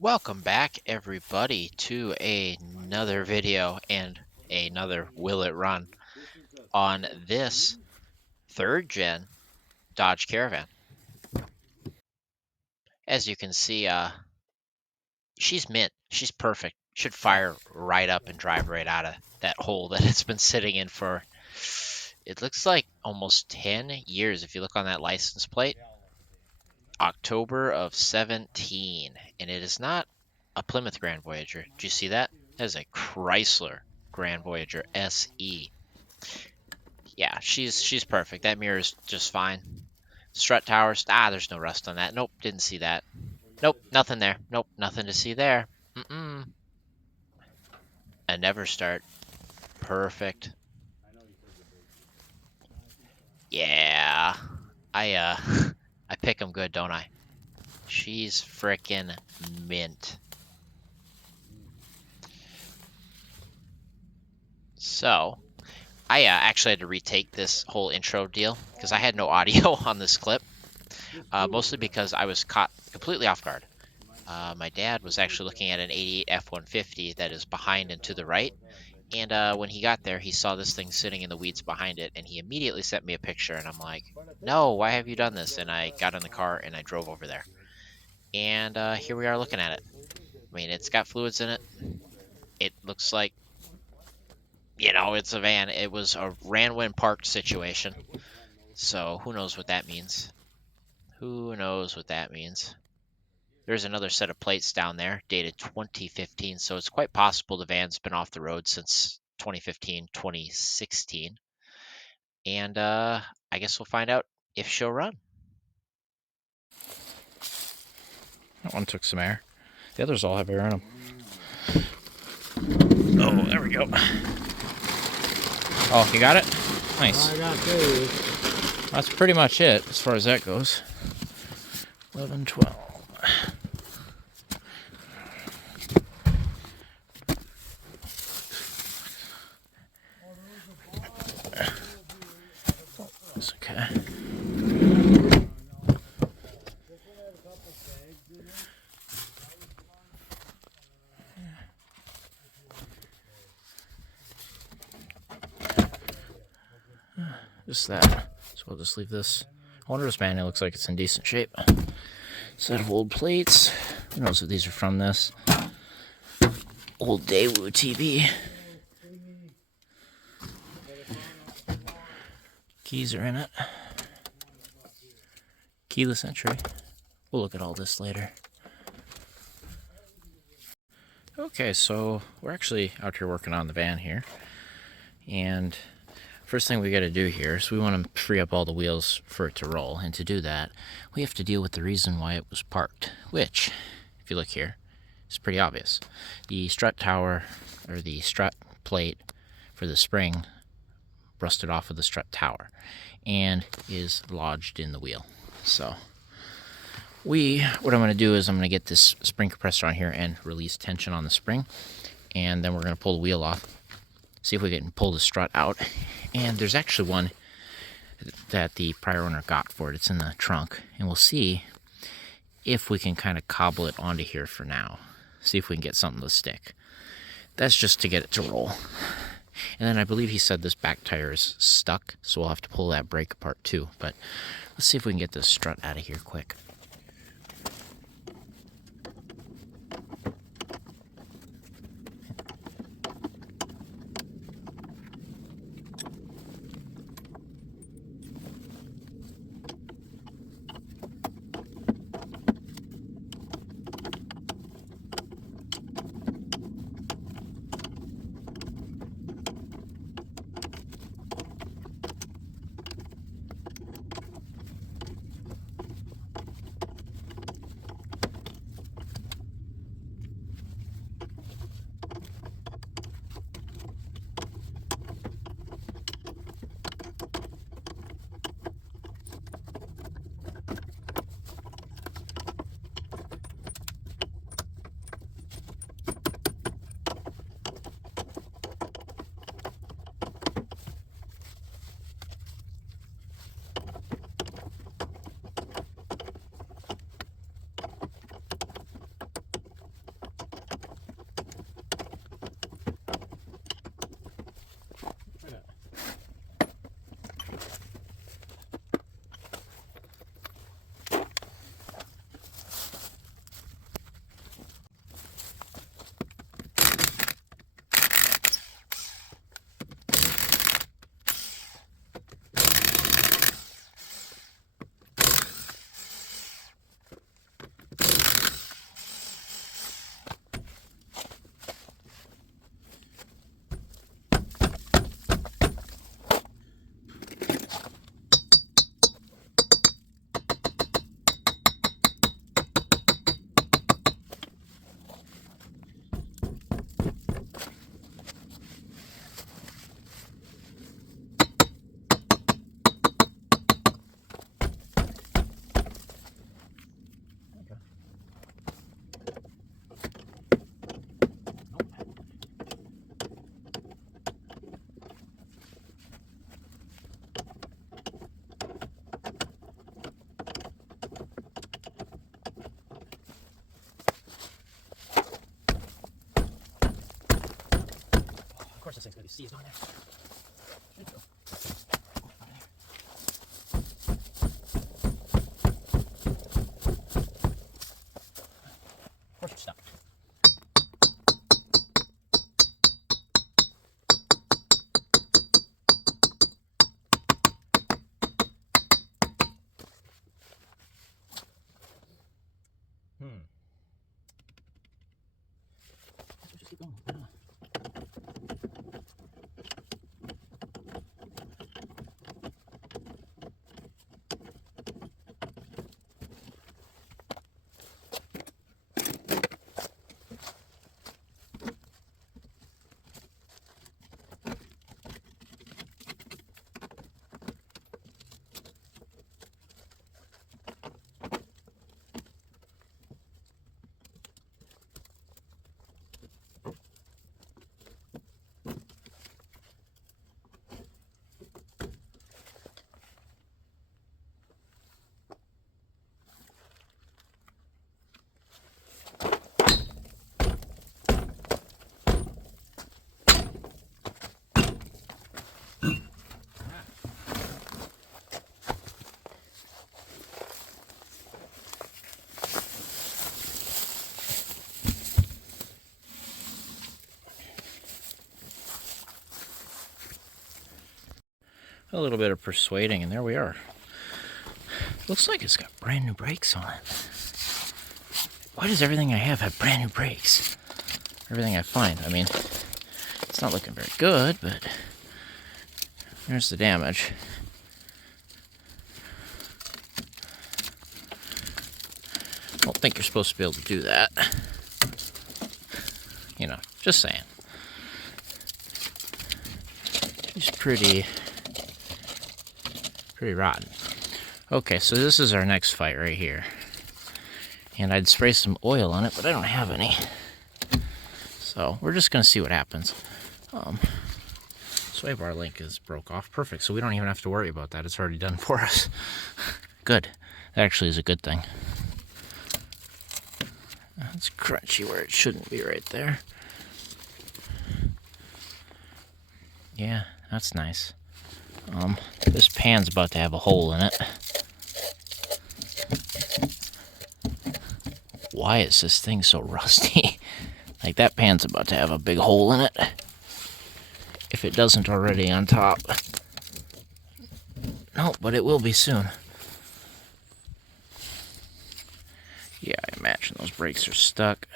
Welcome back, everybody, to another video and another Will It Run on this third gen Dodge Caravan. As you can see, she's mint. She's perfect. Should fire right up and drive right out of that hole that it's been sitting in for, it looks like almost 10 years. If you look on that license plate, October of 17, and it is not a Plymouth Grand Voyager. Do you see that? That is a Chrysler Grand Voyager SE. Yeah, she's perfect. That mirror is just fine. Strut towers. There's no rust on that. Nope, didn't see that. Nope, nothing there. Nope, nothing to see there. A never start. Perfect. Yeah, I I pick 'em good, don't I? She's frickin' mint. So, I actually had to retake this whole intro deal because I had no audio on this clip, mostly because I was caught completely off guard. My dad was actually looking at an 88 F-150 that is behind and to the right, and when he got there, he saw this thing sitting in the weeds behind it, and he immediately sent me a picture, and I'm like, no, why have you done this? And I got in the car and I drove over there, and here we are looking at it. I mean, it's got fluids in it. It looks like, it's a van. It was a ran when parked situation. So who knows what that means? Who knows what that means? There's another set of plates down there, dated 2015. So it's quite possible the van's been off the road since 2015, 2016. And I guess we'll find out if she'll run. That one took some air. The others all have air in them. Oh, there we go. Oh, you got it? Nice. I got those. That's pretty much it as far as that goes. 11, 12. It's okay. Just that. So we'll just leave this. I wonder this manual looks like it's in decent shape. Set of old plates. Who knows if these are from this? Old Daewoo TV. Keys are in it. Keyless entry. We'll look at all this later. Okay, so we're actually out here working on the van here. And first thing we got to do here is we want to free up all the wheels for it to roll. And to do that, we have to deal with the reason why it was parked, which, if you look here, is pretty obvious. The strut tower, or the strut plate for the spring, rusted off of the strut tower and is lodged in the wheel. So what I'm going to do is I'm going to get this spring compressor on here and release tension on the spring, and then we're going to pull the wheel off, see if we can pull the strut out. And there's actually one that the prior owner got for it. It's in the trunk, and we'll see if we can kind of cobble it onto here for now. See if we can get something to stick. That's just to get it to roll. And then I believe he said this back tire is stuck, so we'll have to pull that brake apart too. But let's see if we can get this strut out of here quick. you see it on there. There you go. Of course, stop. Just keep going. A little bit of persuading, and there we are. Looks like it's got brand new brakes on it. Why does everything I have brand new brakes? Everything I find. I mean, it's not looking very good, but there's the damage. I don't think you're supposed to be able to do that. You know, just saying. She's pretty rotten. Okay, so this is our next fight right here. And I'd spray some oil on it, but I don't have any. So we're just gonna see what happens. Sway bar link is broke off. Perfect, so we don't even have to worry about that. It's already done for us. Good. That actually is a good thing. It's crunchy where it shouldn't be right there. Yeah, that's nice. This pan's about to have a hole in it. Why is this thing so rusty? Like, that pan's about to have a big hole in it. If it doesn't already on top. No, but it will be soon. Yeah, I imagine those brakes are stuck.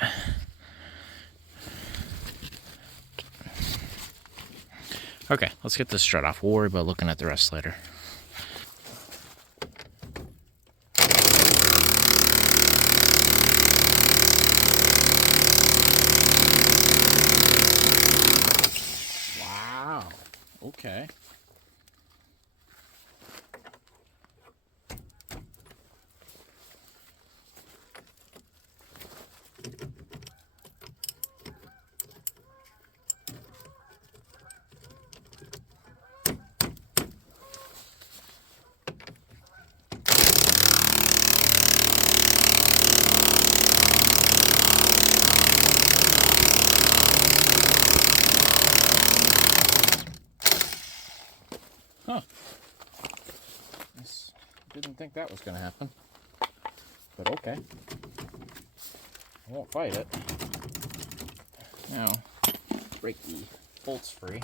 Okay, let's get this strut off. We'll worry about looking at the rest later. Wow. Okay. Huh. Didn't think that was going to happen. But okay. I won't fight it. Now, break the bolts free.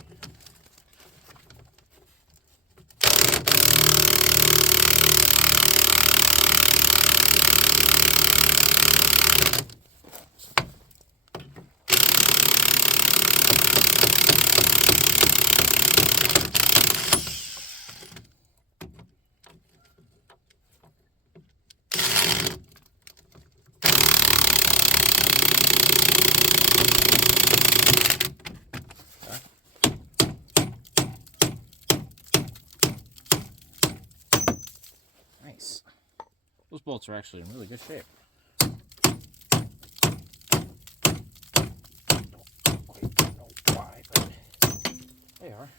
Nice. Those bolts are actually in really good shape. Don't quite know why, but they are.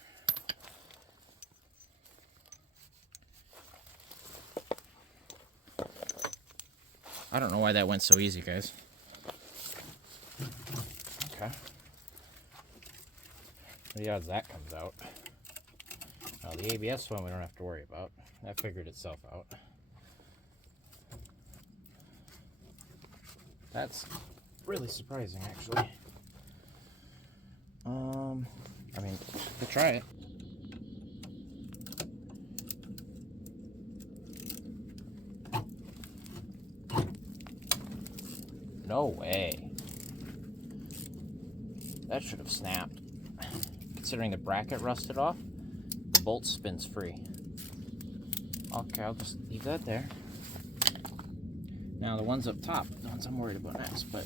I don't know why that went so easy, guys. Okay. The odds that comes out. Now the ABS one we don't have to worry about. That figured itself out. That's really surprising, actually. I mean, we'll try it. No way. That should have snapped. Considering the bracket rusted off, the bolt spins free. Okay, I'll just leave that there. Now the ones up top, the ones I'm worried about next, but...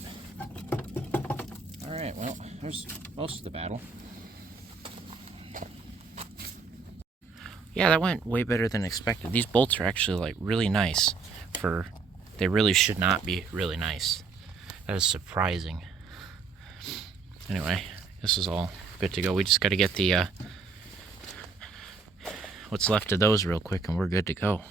Alright, well, there's most of the battle. Yeah, that went way better than expected. These bolts are actually, like, really nice for... They really should not be really nice. That is surprising. Anyway, this is all good to go. We just got to get the... what's left of those real quick, and we're good to go.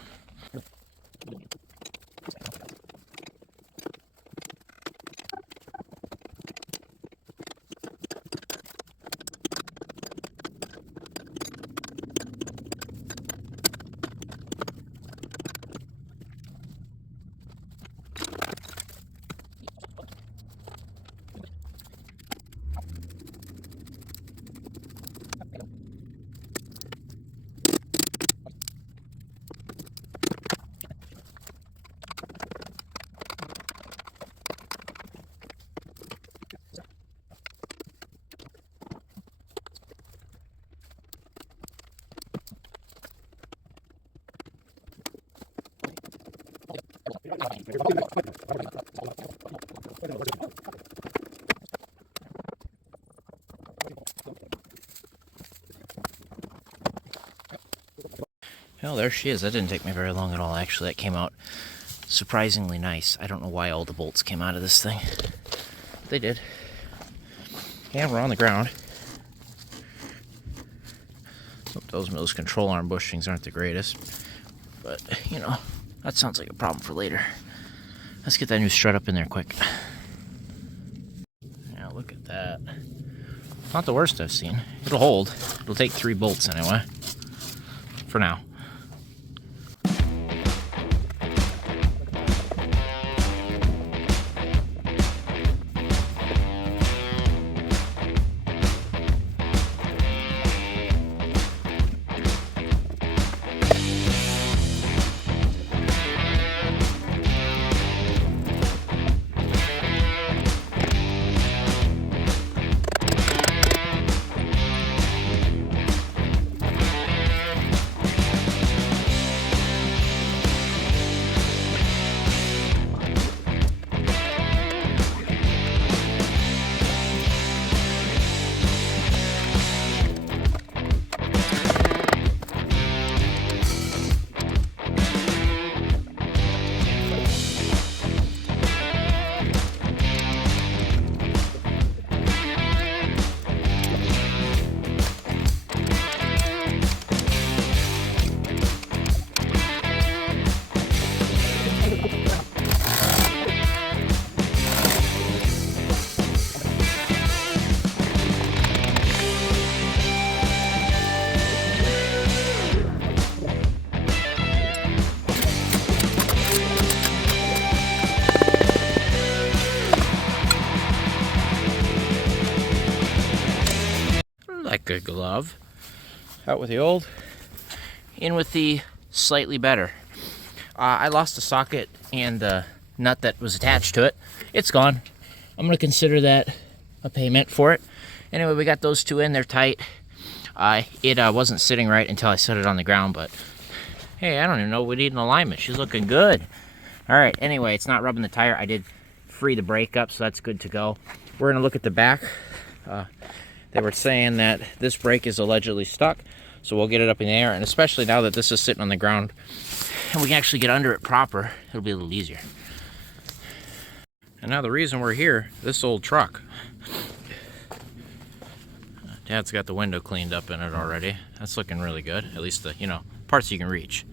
Oh, there she is. That didn't take me very long at all, actually. That came out surprisingly nice. I don't know why all the bolts came out of this thing. They did. Yeah, we're on the ground. Those control arm bushings aren't the greatest. But, you know, that sounds like a problem for later. Let's get that new strut up in there quick. Yeah, look at that. Not the worst I've seen. It'll hold. It'll take 3 bolts anyway. For now. That good glove. Out with the old, in with the slightly better. I lost the socket and the nut that was attached to it. It's gone. I'm going to consider that a payment for it. Anyway, we got those 2 in. They're tight. It wasn't sitting right until I set it on the ground, but hey, I don't even know we need an alignment. She's looking good. All right, anyway, it's not rubbing the tire. I did free the brake up, so that's good to go. We're going to look at the back. They were saying that this brake is allegedly stuck, so we'll get it up in the air, and especially now that this is sitting on the ground and we can actually get under it proper, it'll be a little easier. And now the reason we're here, this old truck. Dad's got the window cleaned up in it already. That's looking really good, at least the, parts you can reach.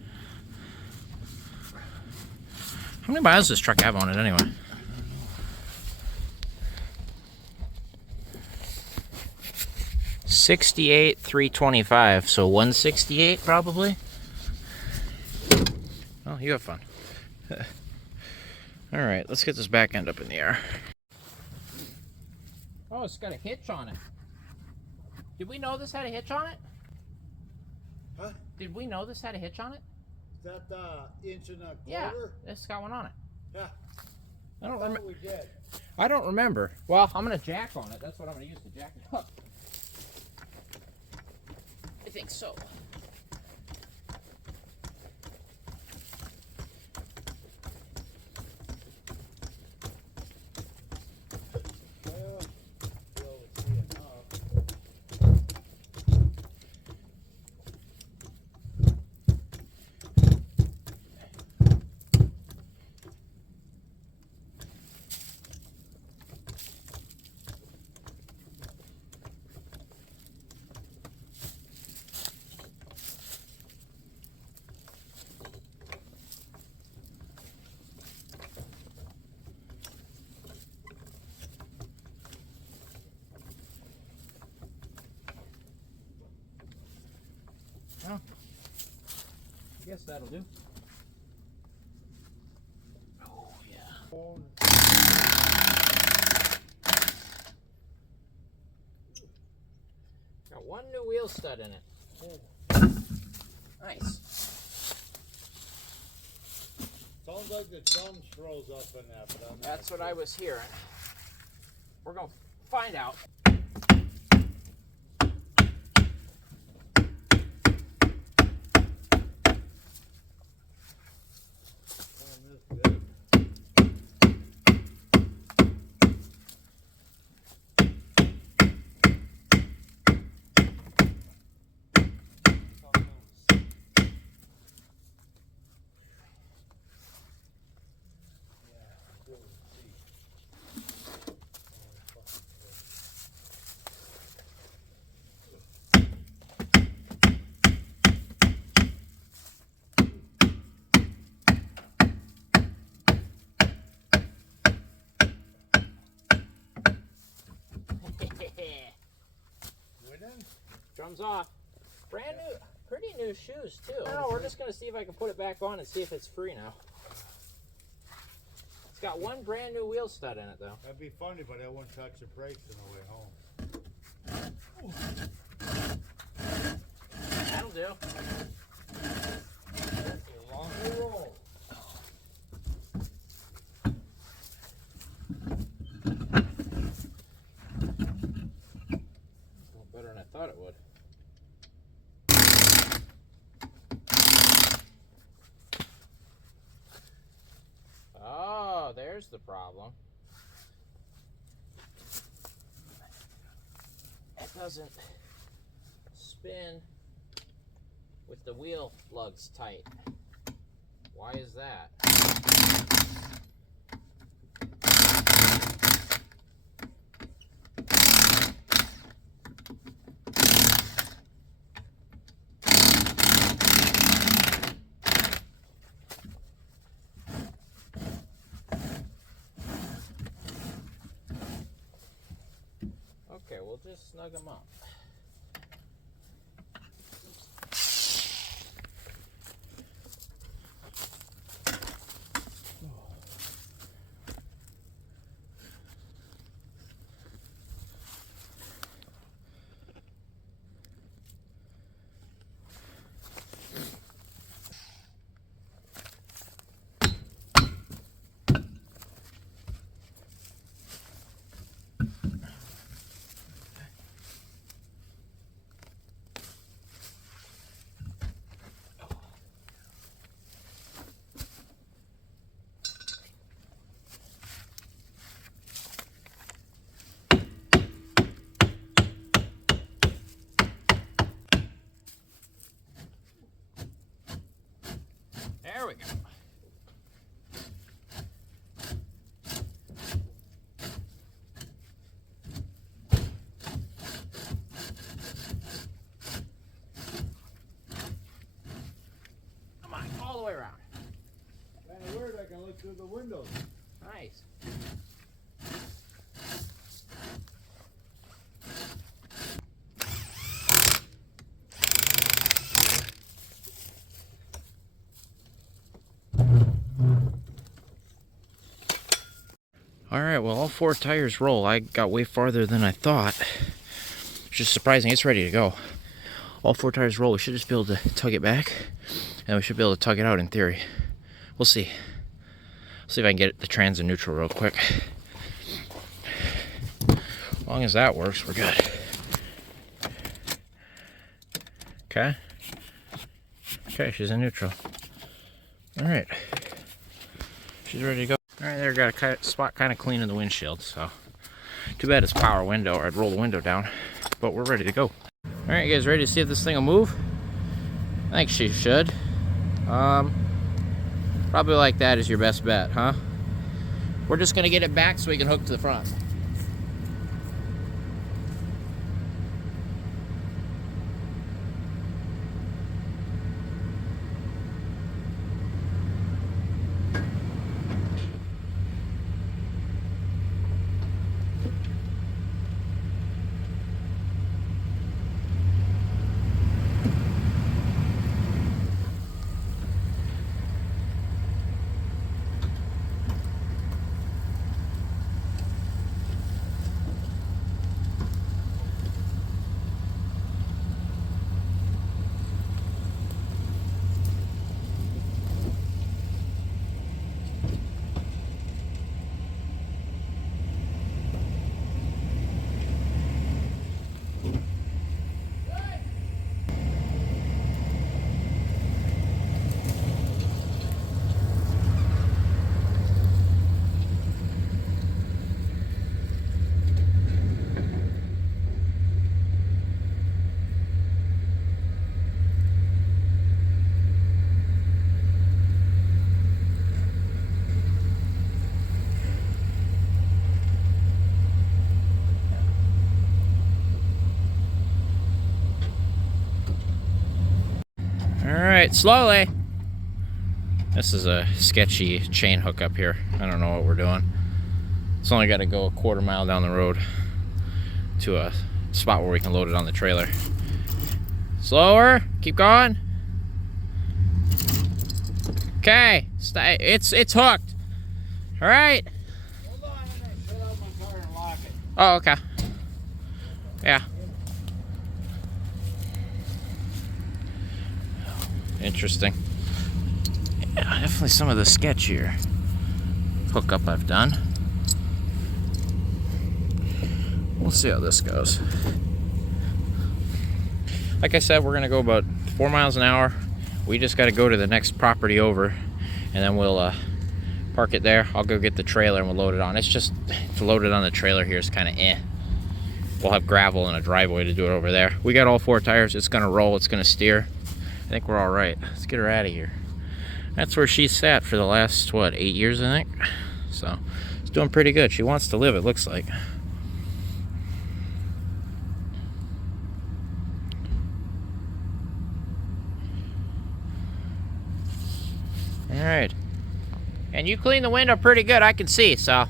How many miles does this truck have on it anyway? 68, 325, so 168 probably. Oh, you have fun. All right, let's get this back end up in the air. Oh, it's got a hitch on it. Did we know this had a hitch on it? Huh? Did we know this had a hitch on it? Is that the inch and a quarter? Yeah, it's got one on it. Yeah. I don't remember. We did. I don't remember. Well, I'm gonna jack on it. That's what I'm gonna use to jack it up. I think so. Well, we'll see enough. Well, I guess that'll do. Oh yeah. Got one new wheel stud in it. Nice. Sounds like the thumbs froze up in that, but I'm That's what I was hearing. We're gonna find out. Drums off. Brand new, pretty new shoes too. No, we're just gonna see if I can put it back on and see if it's free now. It's got one brand new wheel stud in it though. That'd be funny, but I wouldn't touch the brakes on the way home. That'll do. That's a long roll. Better than I thought it would. Oh, there's the problem. It doesn't spin with the wheel lugs tight. Why is that? Okay, we'll just snug them up. There we go. Come on, all the way around. Kind of weird, I can look through the windows. Nice. Alright, well, all 4 tires roll. I got way farther than I thought. It's just surprising. It's ready to go. All 4 tires roll. We should just be able to tug it back, and we should be able to tug it out in theory. We'll see. See if I can get the trans in neutral real quick. As long as that works, we're good. Okay. Okay, she's in neutral. Alright. She's ready to go. Alright, there, got a spot kind of clean in the windshield, so. Too bad it's power window, or I'd roll the window down. But we're ready to go. Alright, you guys ready to see if this thing will move? I think she should. Probably like that is your best bet, huh? We're just gonna get it back so we can hook to the front. Alright, slowly. This is a sketchy chain hookup here. I don't know what we're doing. It's only got to go a quarter mile down the road to a spot where we can load it on the trailer. Slower. Keep going. Okay. It's hooked. Alright. Hold on, I'm gonna shut out my car and lock it. Oh, okay. Yeah. Interesting. Yeah, definitely some of the sketchier hookup I've done. We'll see how this goes. Like I said, we're gonna go about 4 miles an hour. We just gotta go to the next property over, and then we'll park it there. I'll go get the trailer and we'll load it on. It's just, to load it on the trailer here is kind of eh. We'll have gravel and a driveway to do it over there. We got all 4 tires. It's gonna roll, it's gonna steer. I think we're all right. Let's get her out of here. That's where she's sat for the last, what, 8 years, I think? So, it's doing pretty good. She wants to live, it looks like. All right. And you clean the window pretty good, I can see, so.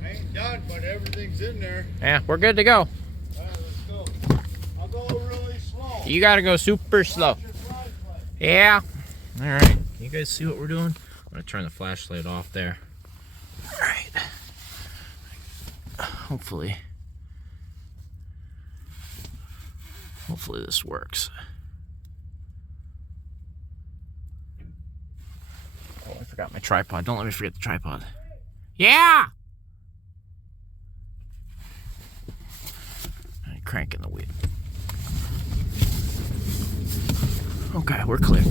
I ain't done, but everything's in there. Yeah, we're good to go. All right, let's go. I'll go really slow. You gotta go super slow. Watch your flashlight. Yeah. All right. Can you guys see what we're doing? I'm gonna turn the flashlight off there. All right. Hopefully this works. Oh, I forgot my tripod. Don't let me forget the tripod. Yeah. Cranking the wheel. Okay, we're clear.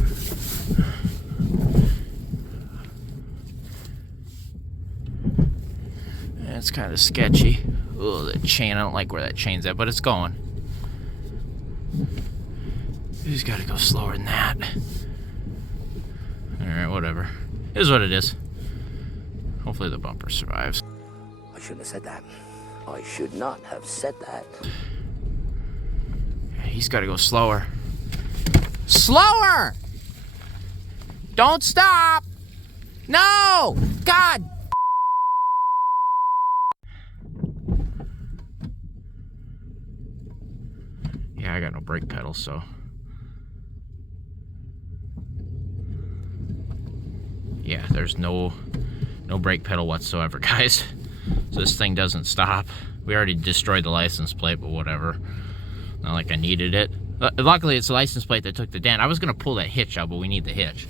It's kind of sketchy. Oh, the chain. I don't like where that chain's at, but it's going. You just gotta go slower than that. Alright, whatever. It is what it is. Hopefully the bumper survives. I shouldn't have said that. I should not have said that. He's gotta go slower. Slower! Don't stop! No! God! Yeah, I got no brake pedal, so. Yeah, there's no No brake pedal whatsoever, guys. So this thing doesn't stop. We already destroyed the license plate, but whatever. Not like I needed it. Luckily, it's the license plate that took the dent. I was gonna pull that hitch out, but we need the hitch.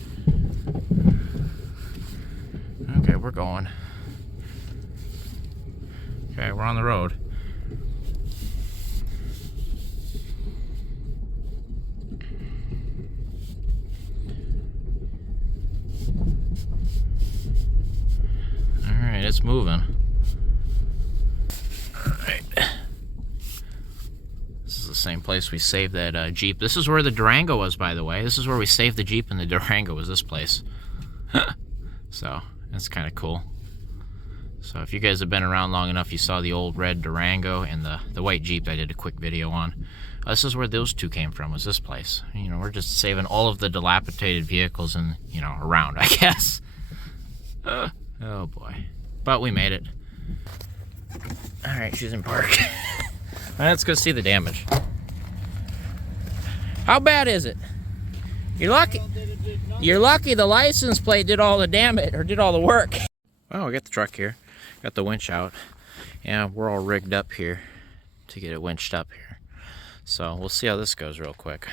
Okay, we're going. Okay, we're on the road. Alright, it's moving. Alright. This is the same place we saved that Jeep. This is where the Durango was, by the way. This is where we saved the Jeep, and the Durango was this place. So, that's kind of cool. So if you guys have been around long enough, you saw the old red Durango and the white Jeep I did a quick video on. This is where those two came from, was this place. You know, we're just saving all of the dilapidated vehicles and, you know, around, I guess. Oh boy. But we made it. Alright, she's in park. Let's go see the damage. How bad is it? You're lucky. You're lucky the license plate did all the damage, or did all the work. Well, we got the truck here. Got the winch out. And we're all rigged up here to get it winched up here. So we'll see how this goes real quick.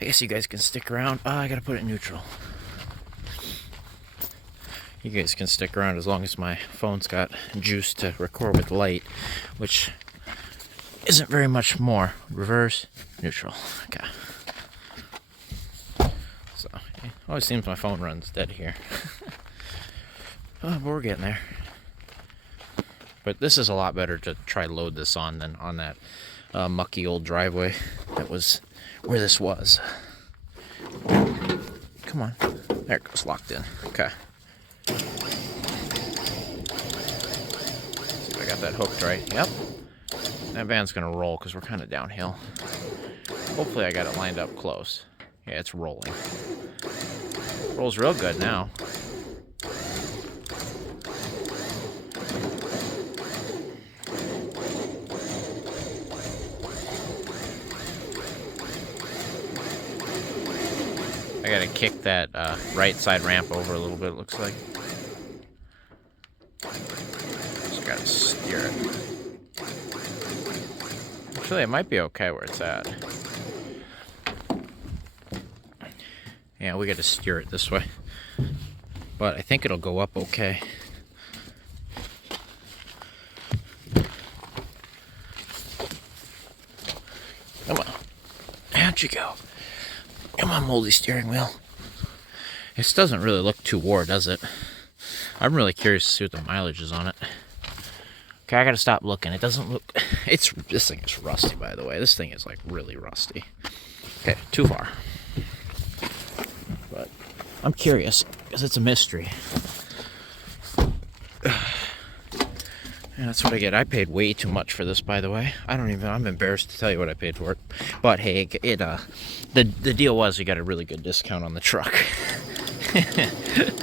I guess you guys can stick around. Oh, I gotta put it in neutral. You guys can stick around as long as my phone's got juice to record with light, which isn't very much more. Reverse, neutral. Okay. So, it always seems my phone runs dead here. Oh, but we're getting there. But this is a lot better to try load this on than on that mucky old driveway that was where this was. Come on. There it goes, locked in. Okay. See if I got that hooked right. Yep. That van's gonna roll because we're kind of downhill. Hopefully I got it lined up close. Yeah, it's rolling. Rolls real good now. I gotta kick that right side ramp over a little bit, it looks like. Just gotta steer it. Actually, it might be okay where it's at. Yeah, we gotta steer it this way. But I think it'll go up okay. Come on. Out you go. Come on, moldy steering wheel. This doesn't really look too wore, does it? I'm really curious to see what the mileage is on it. Okay, I gotta stop looking. It doesn't look... This thing is rusty, by the way. This thing is, like, really rusty. Okay, too far. But I'm curious, because it's a mystery. And that's what I get. I paid way too much for this, by the way. I'm embarrassed to tell you what I paid for it. But hey, the deal was we got a really good discount on the truck.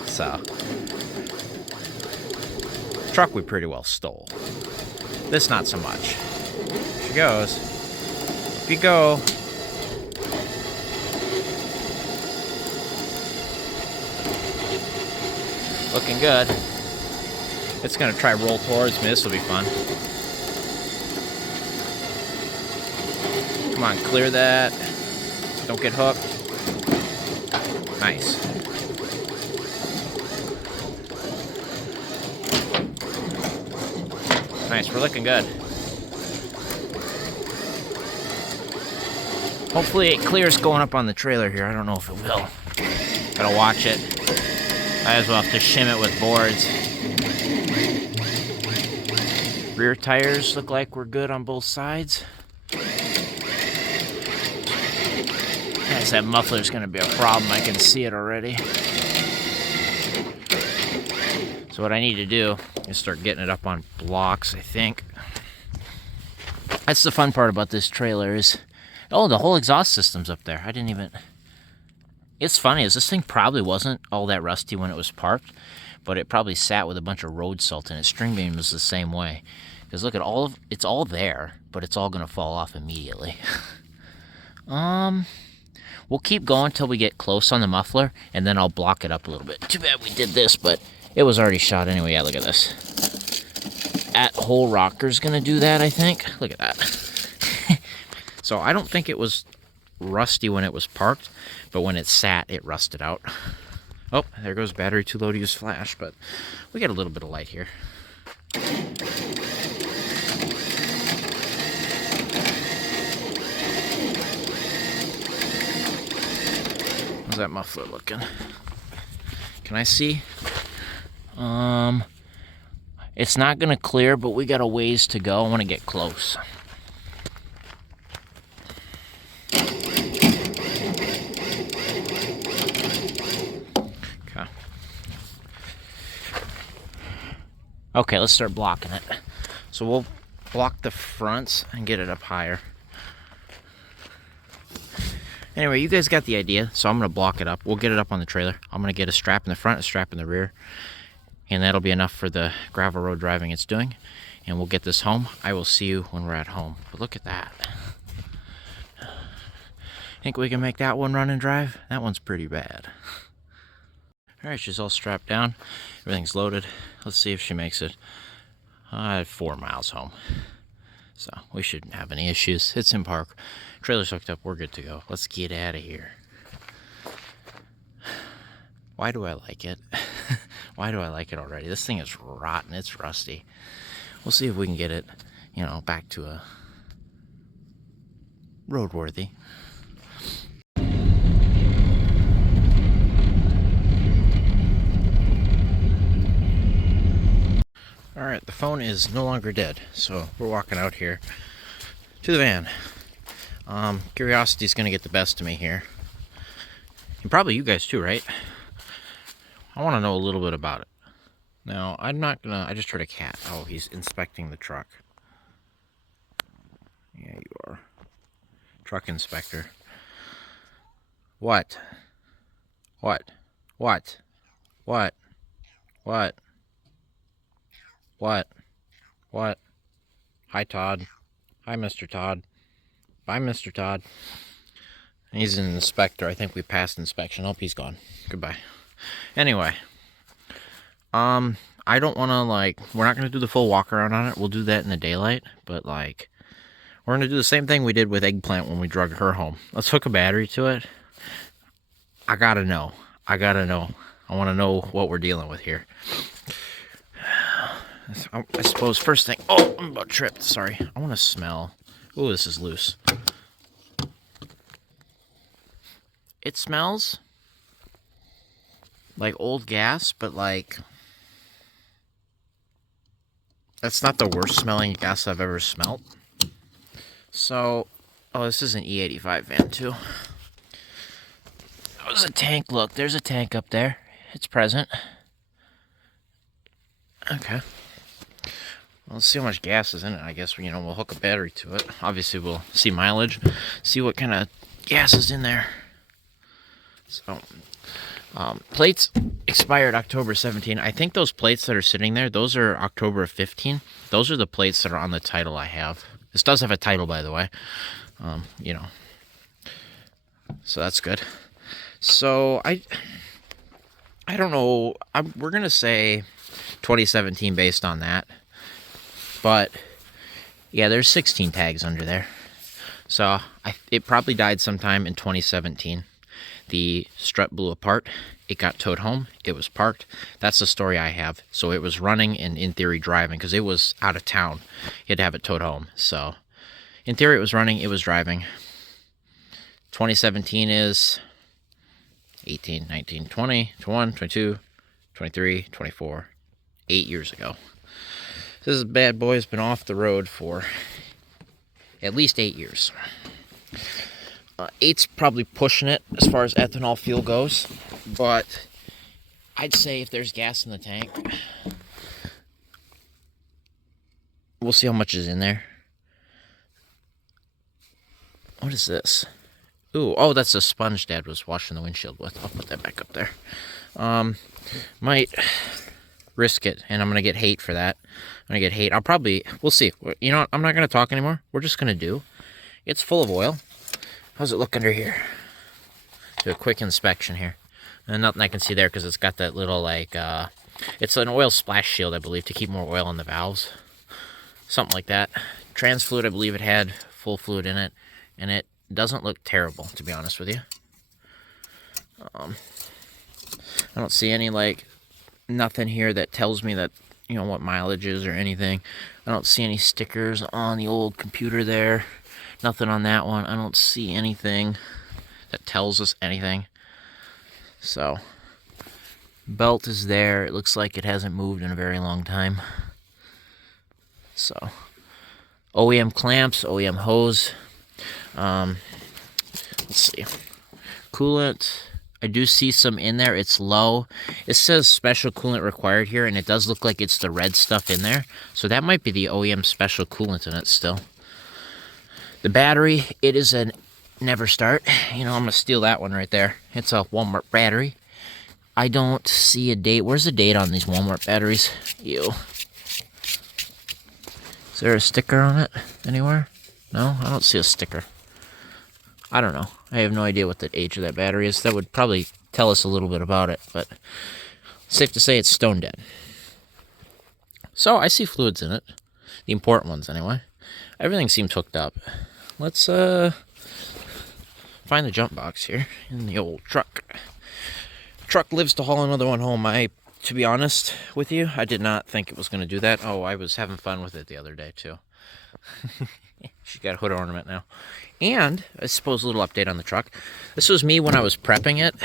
So, truck we pretty well stole. This not so much. She goes. If you go. Looking good. It's gonna try roll towards me. This will be fun. Come on, clear that. Don't get hooked. Nice. Nice, we're looking good. Hopefully it clears going up on the trailer here. I don't know if it will. Gotta watch it. Might as well have to shim it with boards. Rear tires look like we're good on both sides. Guess that muffler's gonna be a problem. I can see it already. So what I need to do is start getting it up on blocks, I think. That's the fun part about this trailer is... Oh, the whole exhaust system's up there. I didn't even... It's funny, is this thing probably wasn't all that rusty when it was parked, but it probably sat with a bunch of road salt in it. String beam was the same way. Because look at it's all there, but it's all gonna fall off immediately. We'll keep going till we get close on the muffler, and then I'll block it up a little bit. Too bad we did this, but It was already shot anyway. Yeah, look at this. That whole rocker's gonna do that, I think. Look at that. So I don't think it was rusty when it was parked, but when it sat, it rusted out. Oh, there goes battery too low to use flash, but we got a little bit of light here. How's that muffler looking? Can I see? It's not gonna clear, but we got a ways to go. I want to get close. Okay. Okay, let's start blocking it. So we'll block the fronts and get it up higher. Anyway, you guys got the idea, so I'm going to block it up. We'll get it up on the trailer. I'm going to get a strap in the front, a strap in the rear, and that'll be enough for the gravel road driving it's doing. And we'll get this home. I will see you when we're at home. But look at that. Think we can make that one run and drive? That one's pretty bad. Alright, she's all strapped down. Everything's loaded. Let's see if she makes it 4 miles home. So we shouldn't have any issues. It's in park. Trailer's hooked up. We're good to go. Let's get out of here. Why do I like it? Why do I like it already? This thing is rotten. It's rusty. We'll see if we can get it, you know, back to a roadworthy. Alright, the phone is no longer dead, so we're walking out here to the van. Curiosity's gonna get the best of me here. And probably you guys too, right? I want to know a little bit about it. Now, I'm not gonna... I just heard a cat. Oh, he's inspecting the truck. Yeah, you are. Truck inspector. What? What? What? What? What? What? What? Hi, Todd. Hi, Mr. Todd. Bye, Mr. Todd. He's an inspector. I think we passed inspection. Oh, he's gone. Goodbye. Anyway. I don't want to, like... We're not going to do the full walk around on it. We'll do that in the daylight. But, like... We're going to do the same thing we did with Eggplant when we drug her home. Let's hook a battery to it. I gotta know. I want to know what we're dealing with here. I suppose first thing... Oh, I'm about tripped. Sorry. I want to smell... Oh, this is loose. It smells like old gas, but like... That's not the worst smelling gas I've ever smelt. So... Oh, this is an E85 van, too. That was a tank. Look, there's a tank up there. It's present. Okay. Well, let's see how much gas is in it. I guess, you know, we'll hook a battery to it. Obviously, we'll see mileage, see what kind of gas is in there. So, plates expired October 17. I think those plates that are sitting there, those are October 15. Those are the plates that are on the title I have. This does have a title, by the way. You know. So that's good. So, I don't know. We're going to say 2017 based on that. But, yeah, there's 16 tags under there. So, it probably died sometime in 2017. The strut blew apart. It got towed home. It was parked. That's the story I have. So, it was running and, in theory, driving because it was out of town. You had to have it towed home. So, in theory, it was running. It was driving. 2017 is 18, 19, 20, 21, 22, 23, 24. 8 years ago. This bad boy has been off the road for at least 8 years. 8's probably pushing it as far as ethanol fuel goes, but I'd say if there's gas in the tank, we'll see how much is in there. What is this? Ooh, oh, that's the sponge Dad was washing the windshield with. I'll put that back up there. Might risk it, and I'm going to get hate for that. I'm going to get hate. We'll see. You know what? I'm not going to talk anymore. We're just going to do. It's full of oil. How's it look under here? Do a quick inspection here. And nothing I can see there because it's got that little, like, It's an oil splash shield, I believe, to keep more oil in the valves. Something like that. Trans fluid, I believe it had full fluid in it. And it doesn't look terrible, to be honest with you. I don't see any, like, nothing here that tells me that, you know, what mileage is or anything. I don't see any stickers on the old computer there. Nothing on that one. I don't see anything that tells us anything. So, belt is there. It looks like it hasn't moved in a very long time. So, OEM clamps, OEM hose. Let's see. Coolant. I do see some in there. It's low. It says special coolant required here, and it does look like it's the red stuff in there. So that might be the OEM special coolant in it still. The battery, it is a never start. You know, I'm going to steal that one right there. It's a Walmart battery. I don't see a date. Where's the date on these Walmart batteries? Ew. Is there a sticker on it anywhere? No, I don't see a sticker. I don't know. I have no idea what the age of that battery is. That would probably tell us a little bit about it, but safe to say it's stone dead. So I see fluids in it. The important ones, anyway. Everything seems hooked up. Let's find the jump box here in the old truck. Truck lives to haul another one home. To be honest with you, I did not think it was going to do that. Oh, I was having fun with it the other day, too. She got a hood ornament now. And, I suppose, a little update on the truck. This was me when I was prepping it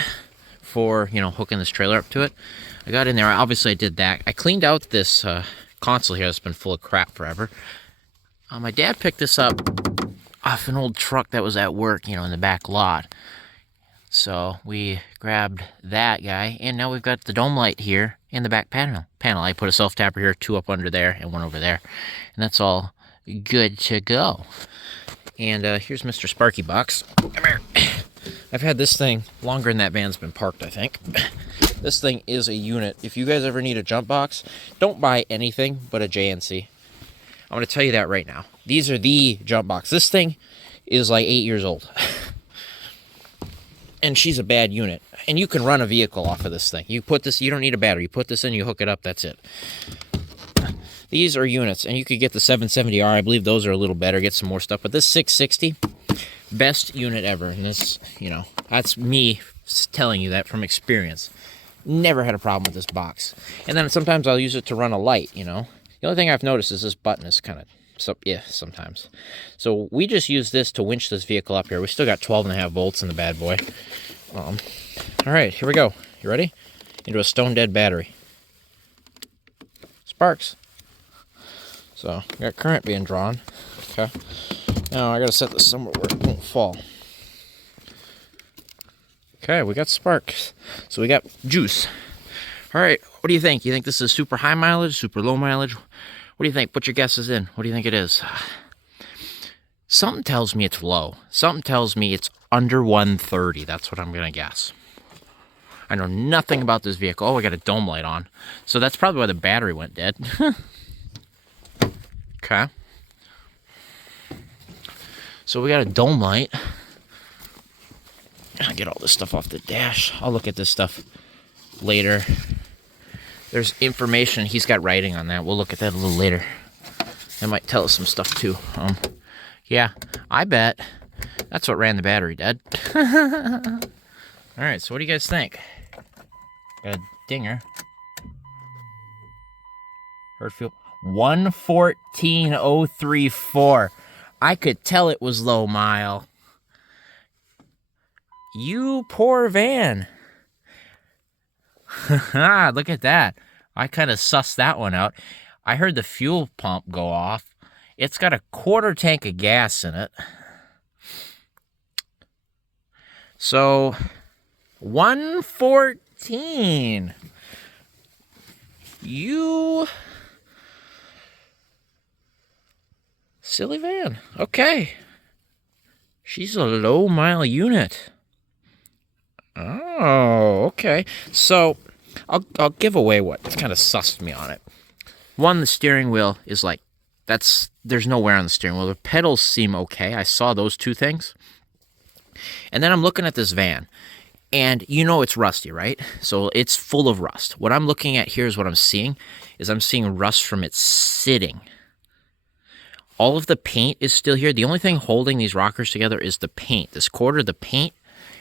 for, you know, hooking this trailer up to it. I got in there. Obviously, I did that. I cleaned out this console here that's been full of crap forever. My dad picked this up off an old truck that was at work, you know, in the back lot. So, we grabbed that guy, and now we've got the dome light here in the back panel. I put a self-tapper here, 2 up under there, and 1 over there. And that's all good to go. And here's Mr. Sparky Box. Come here. I've had this thing longer than that van's been parked, I think. This thing is a unit. If you guys ever need a jump box, don't buy anything but a JNC. I'm going to tell you that right now. These are the jump box. This thing is like 8 years old. And she's a bad unit. And you can run a vehicle off of this thing. You put this, you don't need a battery. You put this in, you hook it up, that's it. These are units, and you could get the 770R. I believe those are a little better, get some more stuff. But this 660, best unit ever. And this, you know, that's me telling you that from experience. Never had a problem with this box. And then sometimes I'll use it to run a light, you know. The only thing I've noticed is this button is kind of, sometimes. So we just use this to winch this vehicle up here. We still got 12.5 volts in the bad boy. All right, here we go. You ready? Into a stone dead battery. Sparks. So, got current being drawn. Okay. Now, I gotta set this somewhere where it won't fall. Okay, we got sparks. So, we got juice. Alright, what do you think? You think this is super high mileage, super low mileage? What do you think? Put your guesses in. What do you think it is? Something tells me it's low. Something tells me it's under 130. That's what I'm gonna guess. I know nothing about this vehicle. Oh, I got a dome light on. So, that's probably why the battery went dead. Okay. So we got a dome light. I'll get all this stuff off the dash. I'll look at this stuff later. There's information. He's got writing on that. We'll look at that a little later. It might tell us some stuff too. Yeah, I bet that's what ran the battery dead. Alright, so what do you guys think? Got a dinger. Herd fuel. 114,034. I could tell it was low mile. You poor van. Look at that. I kind of sussed that one out. I heard the fuel pump go off. It's got a 1/4 tank of gas in it. So, 114. You silly van. Okay. She's a low mile unit. Oh, okay. So, I'll give away what kind of sussed me on it. One, the steering wheel is like, there's no wear on the steering wheel. The pedals seem okay. I saw those 2 things. And then I'm looking at this van. And you know it's rusty, right? So it's full of rust. What I'm looking at here is what I'm seeing, is I'm seeing rust from it sitting. All of the paint is still here. The only thing holding these rockers together is the paint. This quarter, the paint,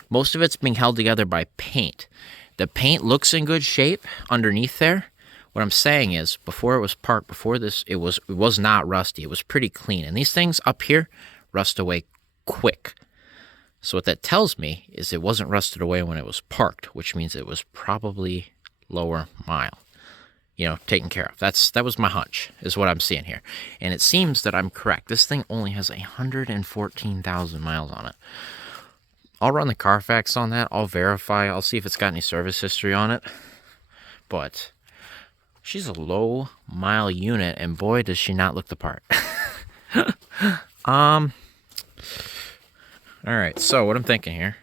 most of it's being held together by paint. The paint looks in good shape underneath there. What I'm saying is, before it was parked, before this, it was not rusty. It was pretty clean. And these things up here rust away quick. So what that tells me is it wasn't rusted away when it was parked, which means it was probably lower mile, taken care of. That was my hunch, is what I'm seeing here. And it seems that I'm correct. This thing only has 114,000 miles on it. I'll run the Carfax on that. I'll verify. I'll see if it's got any service history on it. But she's a low mile unit, and boy, does she not look the part. All right, so what I'm thinking here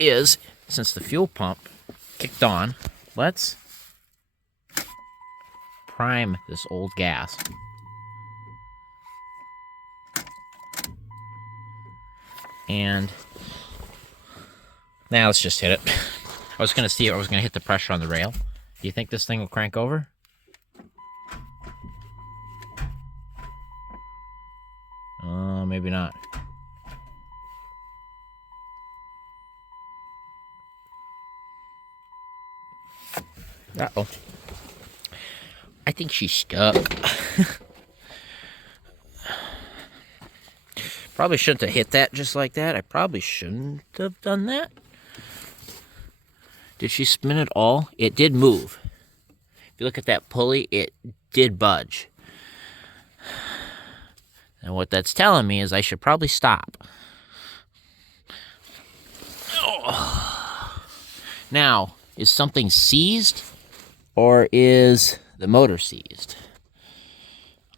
is, since the fuel pump kicked on, let's prime this old gas. And now let's just hit it. I was going to see if I was going to hit the pressure on the rail. Do you think this thing will crank over? Maybe not. Uh-oh. I think she's stuck. Probably shouldn't have hit that just like that. I probably shouldn't have done that. Did she spin it all? It did move. If you look at that pulley, it did budge. And what that's telling me is I should probably stop. Oh. Now, is something seized? Or is the motor seized?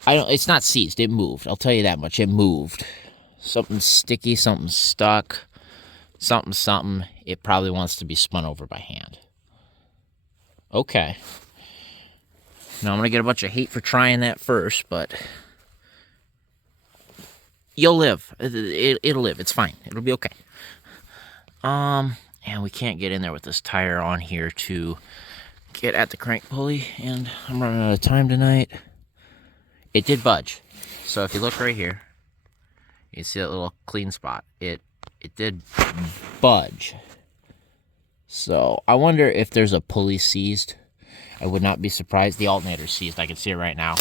It's not seized. It moved. I'll tell you that much. It moved. Something sticky, something stuck, something. It probably wants to be spun over by hand. Okay. Now I'm going to get a bunch of hate for trying that first, but you'll live. It'll live. It's fine. It'll be okay. And we can't get in there with this tire on here to get at the crank pulley, and I'm running out of time tonight. It did budge. So if you look right here, you see that little clean spot. It did budge. So I wonder if there's a pulley seized. I would not be surprised. The alternator's seized. I can see it right now.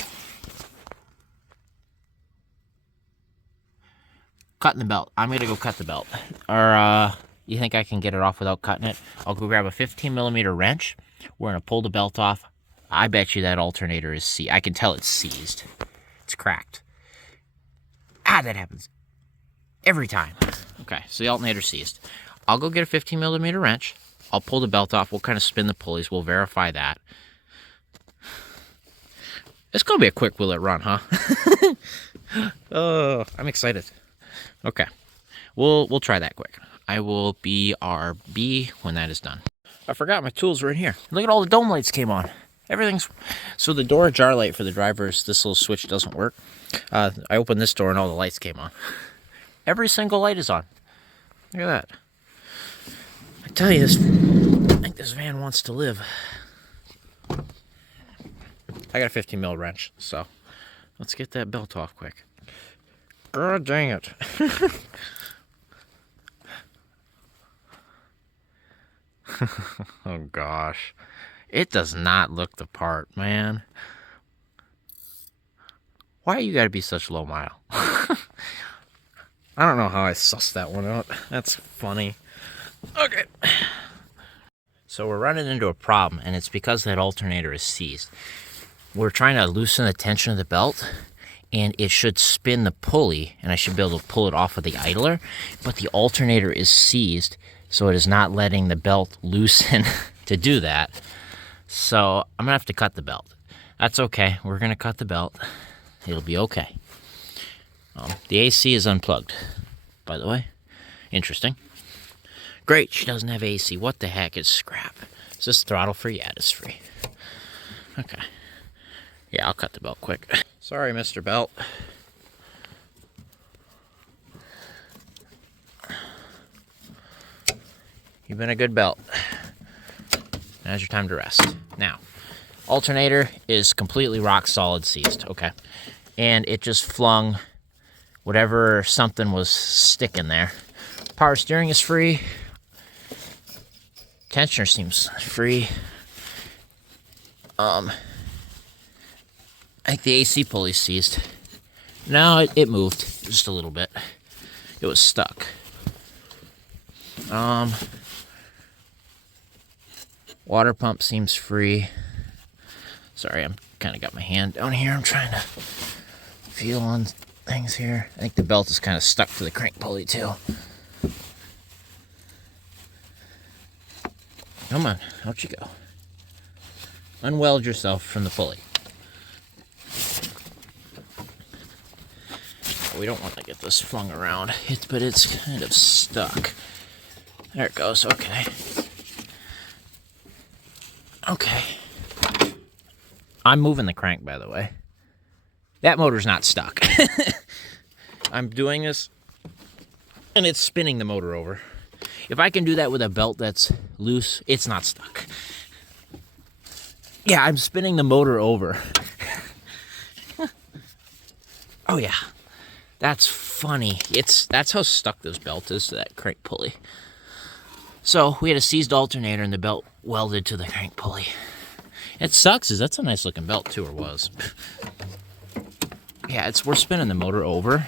Cutting the belt. I'm gonna go cut the belt. Or you think I can get it off without cutting it? I'll go grab a 15mm wrench. We're going to pull the belt off. I bet you that alternator is seized. I can tell it's seized. It's cracked. That happens every time. Okay, so the alternator's seized. I'll go get a 15mm wrench. I'll pull the belt off. We'll kind of spin the pulleys. We'll verify that. It's going to be a quick will it run, huh? Oh, I'm excited. Okay, we'll try that quick. I will BRB when that is done. I forgot my tools were in here. Look at all the dome lights came on. Everything's... So the door jar light for the drivers, this little switch doesn't work. I opened this door and all the lights came on. Every single light is on. Look at that. I tell you, I think this van wants to live. I got a 15mm wrench, so let's get that belt off quick. God dang it. Oh gosh, it does not look the part, man. Why you gotta be such low mile? I don't know how I sussed that one out. That's funny. Okay, so we're running into a problem, and it's because that alternator is seized. We're trying to loosen the tension of the belt, and it should spin the pulley, and I should be able to pull it off of the idler, but the alternator is seized, so it is not letting the belt loosen to do that. So I'm gonna have to cut the belt. That's okay. We're gonna cut the belt. It'll be okay. The AC is unplugged, by the way. Interesting. Great, she doesn't have AC. What the heck? It's scrap. Is this throttle free? Yeah, it is free. Okay. Yeah, I'll cut the belt quick. Sorry, Mr. Belt. You've been a good belt. Now's your time to rest. Now, alternator is completely rock solid seized, okay? And it just flung whatever something was sticking there. Power steering is free. Tensioner seems free. I think the AC pulley's seized. No, it moved just a little bit. It was stuck. Water pump seems free. Sorry, I'm kind of got my hand down here. I'm trying to feel on things here. I think the belt is kind of stuck to the crank pulley too. Come on, out you go. Unweld yourself from the pulley. We don't want to get this flung around, but it's kind of stuck. There it goes, okay. Okay. I'm moving the crank, by the way. That motor's not stuck. I'm doing this, and it's spinning the motor over. If I can do that with a belt that's loose, it's not stuck. Yeah, I'm spinning the motor over. Oh, yeah. That's funny. That's how stuck this belt is to that crank pulley. So we had a seized alternator and the belt welded to the crank pulley. It sucks, is that's a nice looking belt too, or was. Yeah, we're spinning the motor over.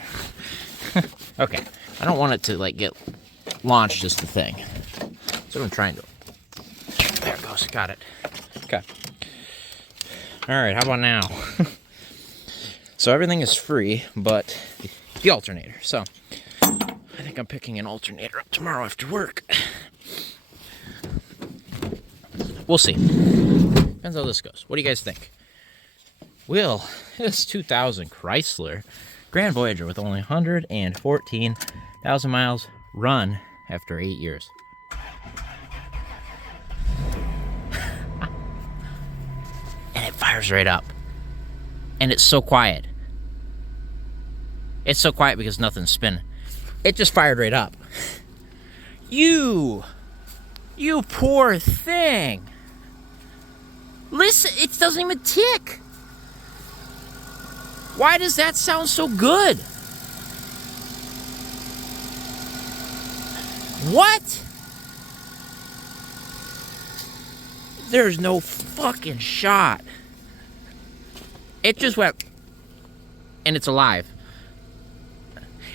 Okay, I don't want it to like get launched just the thing. That's what I'm trying to. There it goes, got it. Okay. All right, how about now? So everything is free, but the alternator. So I think I'm picking an alternator up tomorrow after work. We'll see. Depends how this goes. What do you guys think? Will this 2000 Chrysler Grand Voyager with only 114,000 miles run after 8 years? And it fires right up. And it's so quiet. It's so quiet because nothing's spinning. It just fired right up. You poor thing. Listen, it doesn't even tick. Why does that sound so good? What? There's no fucking shot. It just went, and it's alive.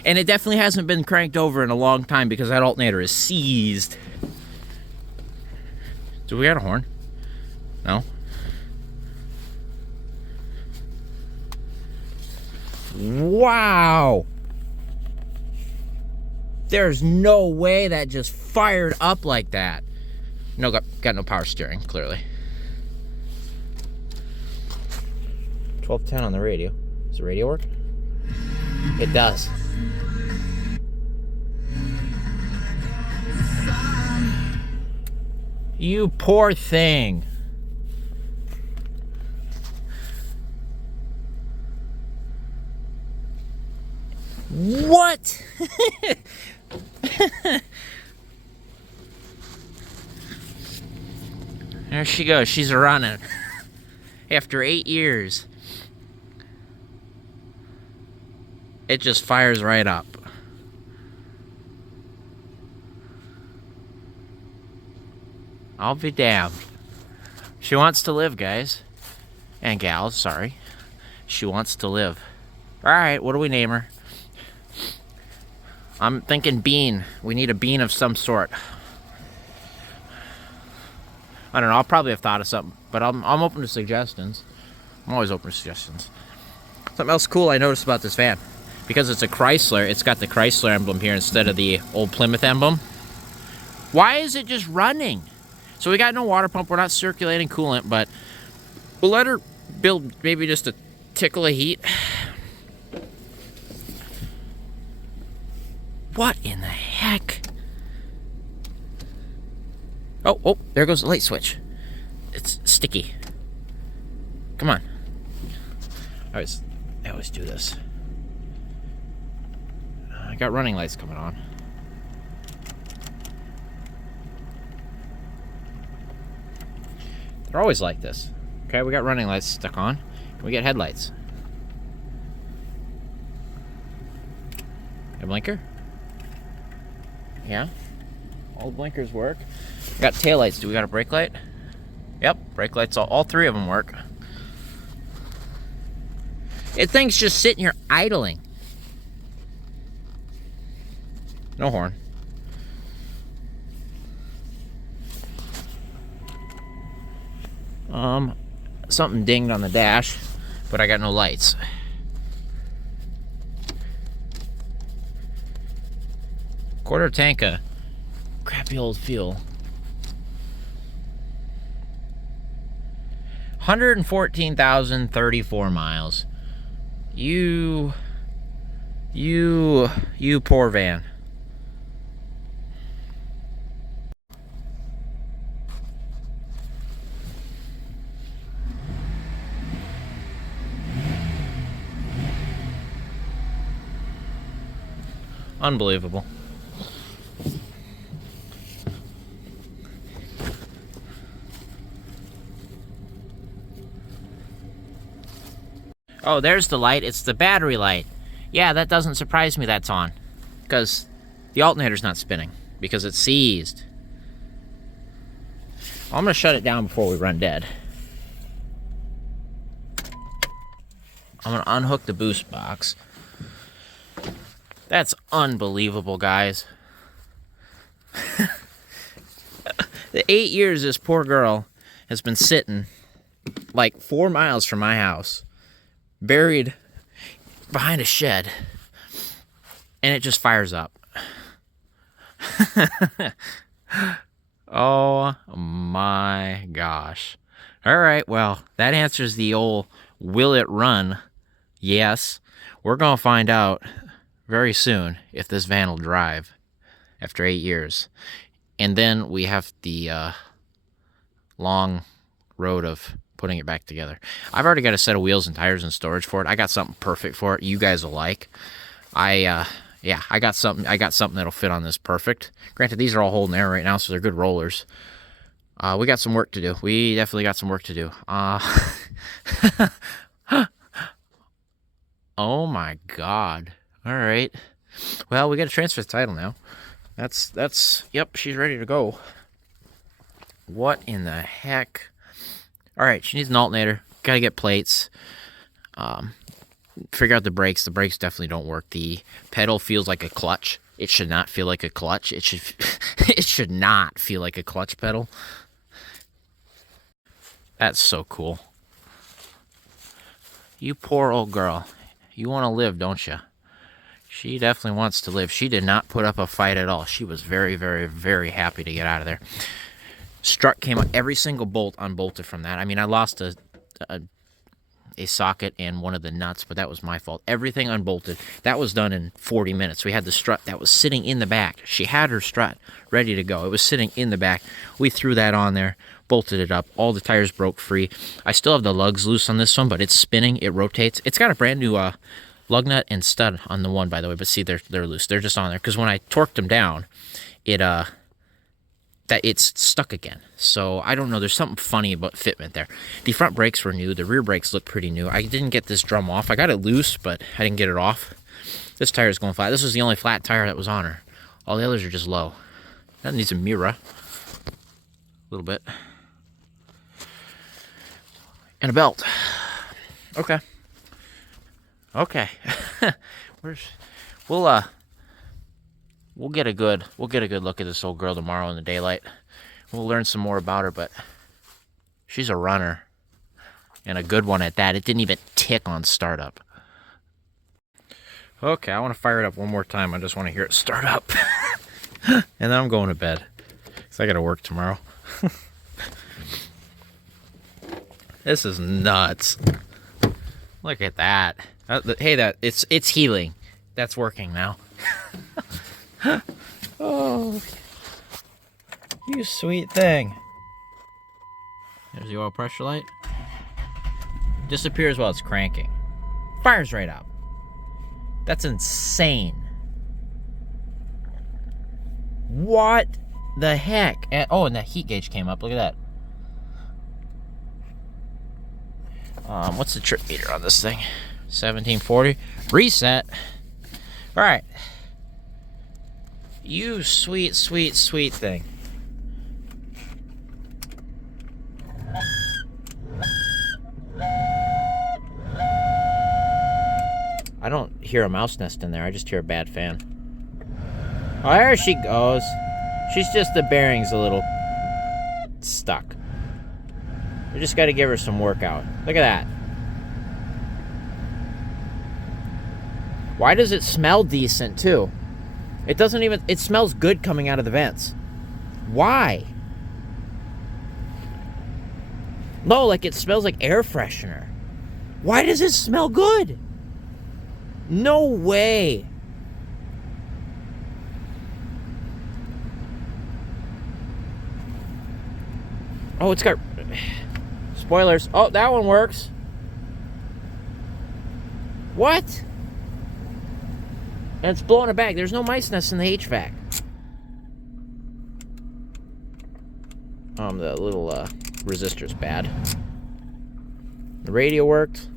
And it definitely hasn't been cranked over in a long time because that alternator is seized. Do we got a horn? No? Wow! There's no way that just fired up like that. No, got no power steering, clearly. 1210 on the radio. Does the radio work? It does. You poor thing. What? There she goes. She's running. After 8 years. It just fires right up. I'll be damned. She wants to live, guys. And gals, sorry. She wants to live. Alright, what do we name her? I'm thinking Bean. We need a Bean of some sort. I don't know, I'll probably have thought of something. But I'm open to suggestions. I'm always open to suggestions. Something else cool I noticed about this van. Because it's a Chrysler, it's got the Chrysler emblem here instead of the old Plymouth emblem. Why is it just running? So we got no water pump, we're not circulating coolant, but we'll let her build maybe just a tickle of heat. What in the heck? Oh, there goes the light switch. It's sticky. Come on. I always do this. I got running lights coming on. They're always like this. Okay, we got running lights stuck on. We get headlights. A blinker? Yeah. All the blinkers work. We got taillights. Do we got a brake light? Yep, brake lights. All three of them work. It thing's just sitting here idling. No horn. Something dinged on the dash, but I got no lights. Quarter tank of crappy old fuel. 114,034 miles. You poor van. Unbelievable. Oh, there's the light. It's the battery light. Yeah, that doesn't surprise me that's on. Because the alternator's not spinning. Because it's seized. I'm going to shut it down before we run dead. I'm going to unhook the boost box. That's unbelievable, guys. The 8 years this poor girl has been sitting like 4 miles from my house, buried behind a shed, and it just fires up. Oh my gosh. All right, well, that answers the old will it run? Yes. We're going to find out very soon if this van will drive after 8 years. And then we have the long road of putting it back together. I've already got a set of wheels and tires in storage for it. I got something perfect for it. You guys will like. I got something that'll fit on this perfect. Granted, these are all holding air right now, so they're good rollers. We got some work to do. We definitely got some work to do. Oh my God. All right. Well, we got to transfer the title now. Yep, she's ready to go. What in the heck? All right, she needs an alternator. Got to get plates. Figure out the brakes. The brakes definitely don't work. The pedal feels like a clutch. It should not feel like a clutch. It should not feel like a clutch pedal. That's so cool. You poor old girl. You want to live, don't you? She definitely wants to live. She did not put up a fight at all. She was very, very, very happy to get out of there. Strut came up. Every single bolt unbolted from that. I mean, I lost a socket and one of the nuts, but that was my fault. Everything unbolted. That was done in 40 minutes. We had the strut that was sitting in the back. She had her strut ready to go. It was sitting in the back. We threw that on there, bolted it up. All the tires broke free. I still have the lugs loose on this one, but it's spinning. It rotates. It's got a brand new lug nut and stud on the one, by the way, but see, they're loose. They're just on there because when I torqued them down, it's stuck again. So I don't know. There's something funny about fitment there. The front brakes were new. The rear brakes look pretty new. I didn't get this drum off. I got it loose, but I didn't get it off. This tire is going flat. This was the only flat tire that was on her. All the others are just low. That needs a mirror. A little bit. And a belt. Okay. Okay. We'll get a good look at this old girl tomorrow in the daylight. We'll learn some more about her, but she's a runner. And a good one at that. It didn't even tick on startup. Okay, I want to fire it up one more time. I just want to hear it start up. And then I'm going to bed. Because I got to work tomorrow. This is nuts. Look at that. Hey, it's healing. That's working now. Oh, you sweet thing. There's the oil pressure light. Disappears while it's cranking. Fires right up. That's insane. What the heck? And that heat gauge came up. Look at that. What's the trip meter on this thing? 1740. Reset. All right. You sweet, sweet, sweet thing. I don't hear a mouse nest in there. I just hear a bad fan. Oh, there she goes. She's just the bearings a little stuck. We just got to give her some workout. Look at that. Why does it smell decent too? It doesn't even, it smells good coming out of the vents. Why? No, like it smells like air freshener. Why does it smell good? No way. Oh, it's got spoilers. Oh, that one works. What? And it's blowing it back. There's no mice nests in the HVAC. The little resistor's bad. The radio worked.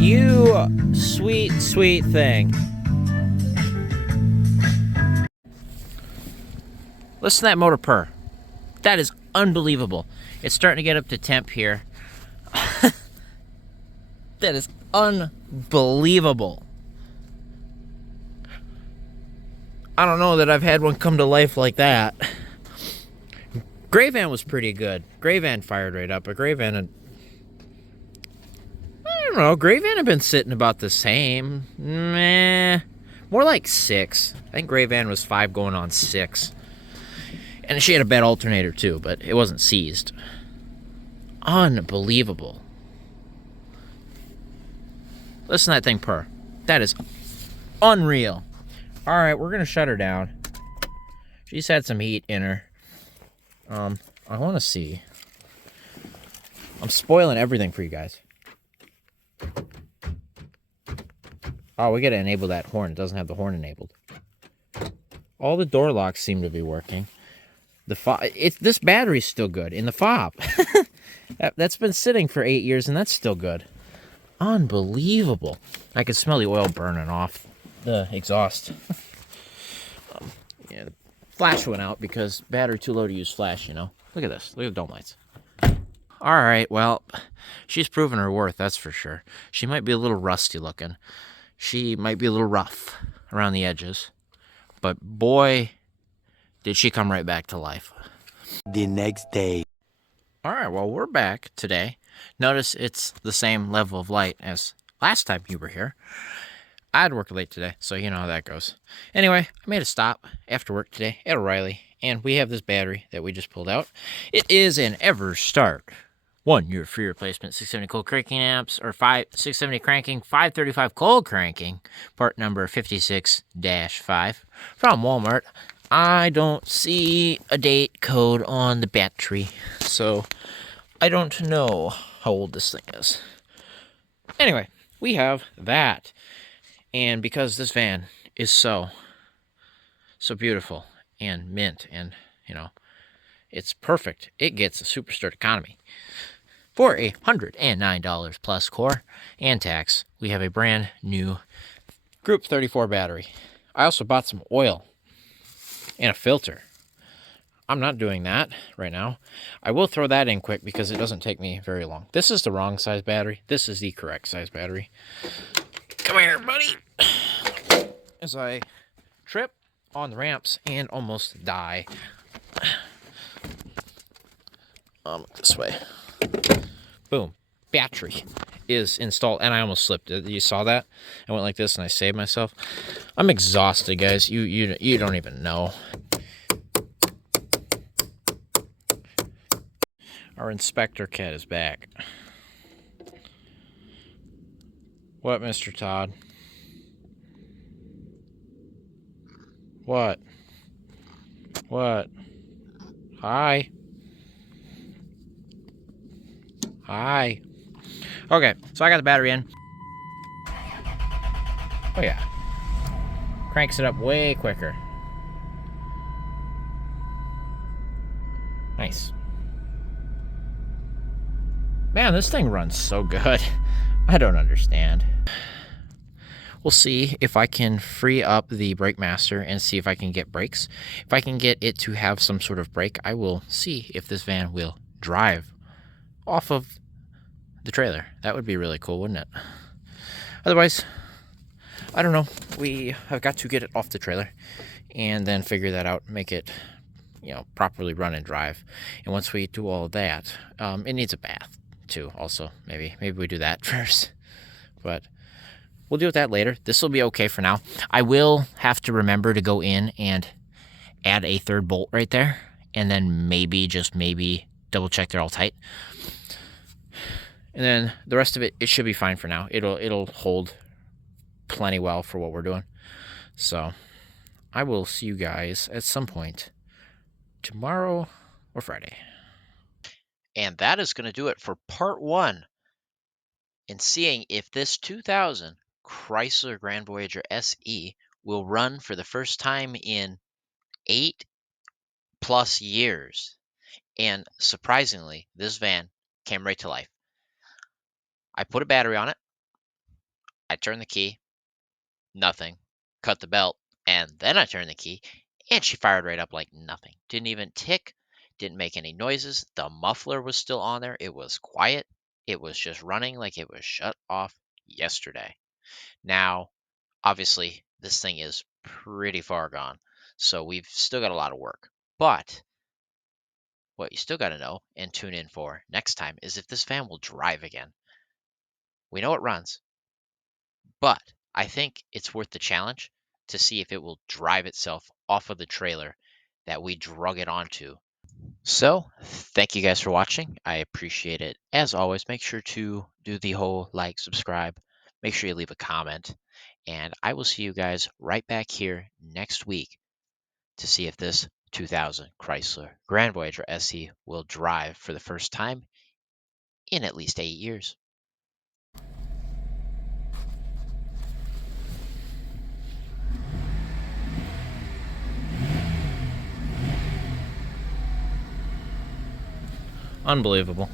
You sweet, sweet thing. Listen to that motor purr. That is unbelievable. It's starting to get up to temp here. That is unbelievable. I don't know that I've had one come to life like that. Gray Van was pretty good. Gray Van fired right up, but Gray Van had... I don't know, Gray Van had been sitting about the same. Meh. More like 6. I think Gray Van was 5 going on 6. And she had a bad alternator too, but it wasn't seized. Unbelievable. Listen to that thing purr. That is unreal. Alright, we're gonna shut her down. She's had some heat in her. I wanna see. I'm spoiling everything for you guys. Oh, we gotta enable that horn. It doesn't have the horn enabled. All the door locks seem to be working. This battery's still good in the fob. That's been sitting for 8 years, and that's still good. Unbelievable. I can smell the oil burning off the exhaust. Yeah, the flash went out because battery too low to use flash, you know. Look at this. Look at the dome lights. All right, well, she's proven her worth, that's for sure. She might be a little rusty looking. She might be a little rough around the edges. But boy, did she come right back to life. The next day. All right, well, we're back today. Notice it's the same level of light as last time you were here. I had work late today, so you know how that goes. Anyway, I made a stop after work today at O'Reilly, and we have this battery that we just pulled out. It is an EverStart 1-year free replacement 670 cold cranking amps, or 670 cranking, 535 cold cranking, part number 56-5 from Walmart. I don't see a date code on the battery, so I don't know how old this thing is. Anyway, we have that. And because this van is so beautiful and mint and, you know, it's perfect, it gets a Superstart economy. For $109 plus core and tax, we have a brand new Group 34 battery. I also bought some oil and a filter. I'm not doing that right now. I will throw that in quick because it doesn't take me very long. This is the wrong size battery. This is the correct size battery. Come here, buddy. As I trip on the ramps and almost die. This way. Boom. Battery is installed, and I almost slipped. You saw that? I went like this and I saved myself. I'm exhausted, guys. You don't even know. Our inspector cat is back. What, Mr. Todd? What? What? Hi. Hi. Okay, so I got the battery in. Oh yeah. Cranks it up way quicker. Nice. Man, this thing runs so good. I don't understand. We'll see if I can free up the brake master and see if I can get brakes. If I can get it to have some sort of brake, I will see if this van will drive off of the trailer. That would be really cool, wouldn't it? Otherwise, I don't know. We have got to get it off the trailer and then figure that out, make it, properly run and drive. And once we do all of that, it needs a bath too. Also, maybe we do that first. But we'll deal with that later. This will be okay for now. I will have to remember to go in and add a third bolt right there, and then just maybe double check they're all tight. And then the rest of it should be fine for now. It'll hold plenty well for what we're doing. So I will see you guys at some point tomorrow or Friday. And that is going to do it for part 1 in seeing if this 2000 Chrysler Grand Voyager SE will run for the first time in 8+ years. And surprisingly, this van came right to life. I put a battery on it. I turned the key. Nothing. Cut the belt. And then I turned the key. And she fired right up like nothing. Didn't even tick. Didn't make any noises. The muffler was still on there. It was quiet. It was just running like it was shut off yesterday. Now, obviously, this thing is pretty far gone. So we've still got a lot of work. But what you still got to know and tune in for next time is if this van will drive again. We know it runs, but I think it's worth the challenge to see if it will drive itself off of the trailer that we drug it onto. So, thank you guys for watching. I appreciate it. As always, make sure to do the whole like, subscribe, make sure you leave a comment, and I will see you guys right back here next week to see if this 2000 Chrysler Grand Voyager SE will drive for the first time in at least 8 years. Unbelievable.